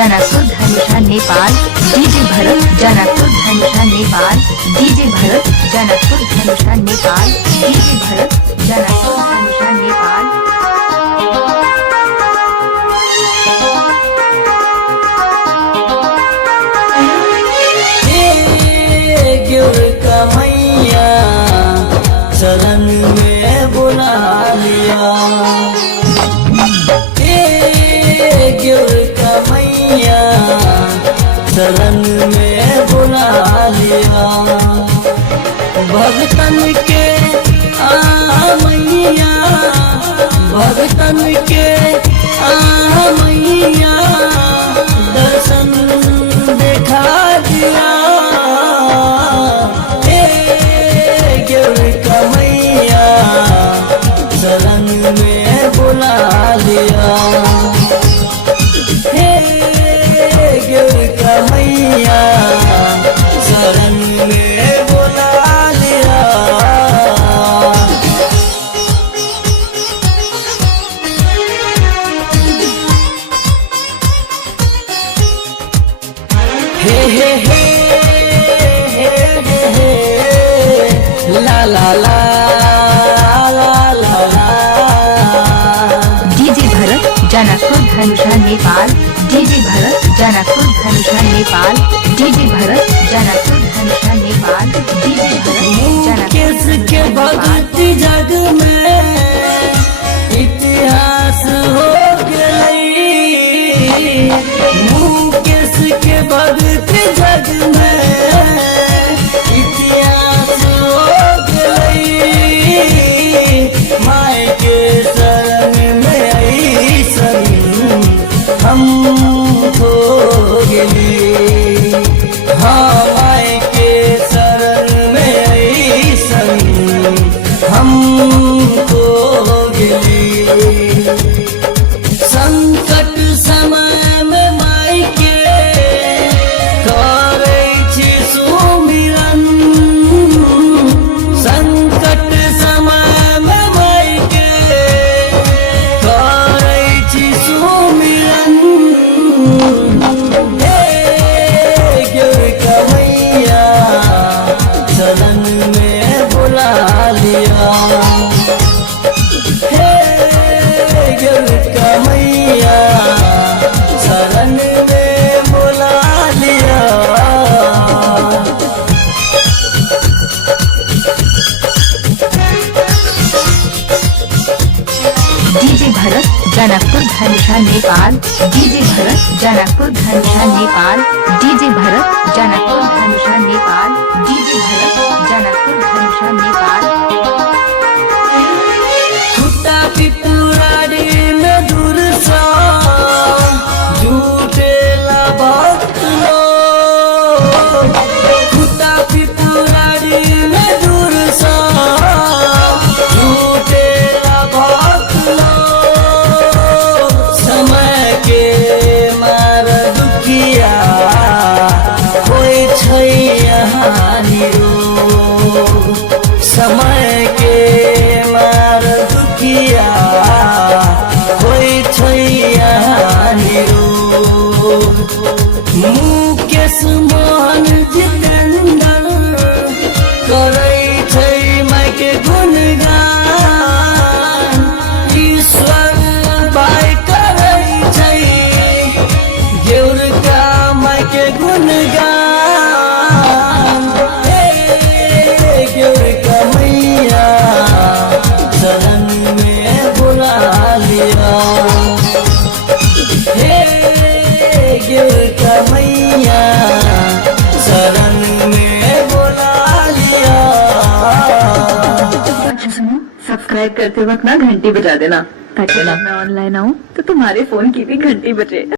जनकपुर धनुषा Nepal. DJ भरत जनकपुर धनुषा Nepal. DJ भरत जनकपुर धनुषा Nepal. DJ भरत जनकपुर धनुषा नेपाल। शरण में बुला लिया, गिर का मैया शरण में बुला लिया। भगतन के मैया, भगतन के मैया दर्शन देखा दिया। शरण में बुला लिया, हे गिर का मैया शरण में बुला लिया। हे हे हे हे हे ला ला ला। जनकपुर धनुषा नेपाल। डीजे भरत जनकपुर धनुषा नेपाल। डीजे भरत जनकपुर धनुषा नेपाल। डीजे भरत जनकपुर के भक्ति जग में इतिहास हो गई। मुकेश के भक्ति जग में इतिहास हो गई। माय के शरण में हम खो गए। हाँ माय के शरण में ऐसन हम खो गए। संकट समय में माय के करे छी सुमिरन। संकट समय में माय के करे छी सुमिरन। शरण में बुला लिया, हे गिर का मैया शरण में बुला लिया। डीजे भरत जनकपुर धनुषा नेपाल। डीजे भरत जनकपुर धनुषा नेपाल। डीजे भरत जनकपुर धनुषा नेपाल। डीजे भरत जनकपुर धनुषा नेपाल। खुट्टा पिपुरारी में दूर सा झूठेला भक्त लोग। खुट्टा पिपुरारी में दूर सा झूठेला भक्त लोग। समय के मार दुखिया कोई छै यहाँ निरोग। समय के मार दुखिया कोई छै यहाँ निरोग। मुकेश मोहन जितेंद्र करे छै माय के गुणगान। ईश्वर बाय करे छै गिर का माय के गुणगान। गिर का मैया शरण में बुला लिया, हे गिर का मैया शरण में बुला लिया। सब्सक्राइब करते वक्त ना घंटी बजा देना, ताकि जब मैं ऑनलाइन आऊँ तो तुम्हारे फोन की भी घंटी बजे।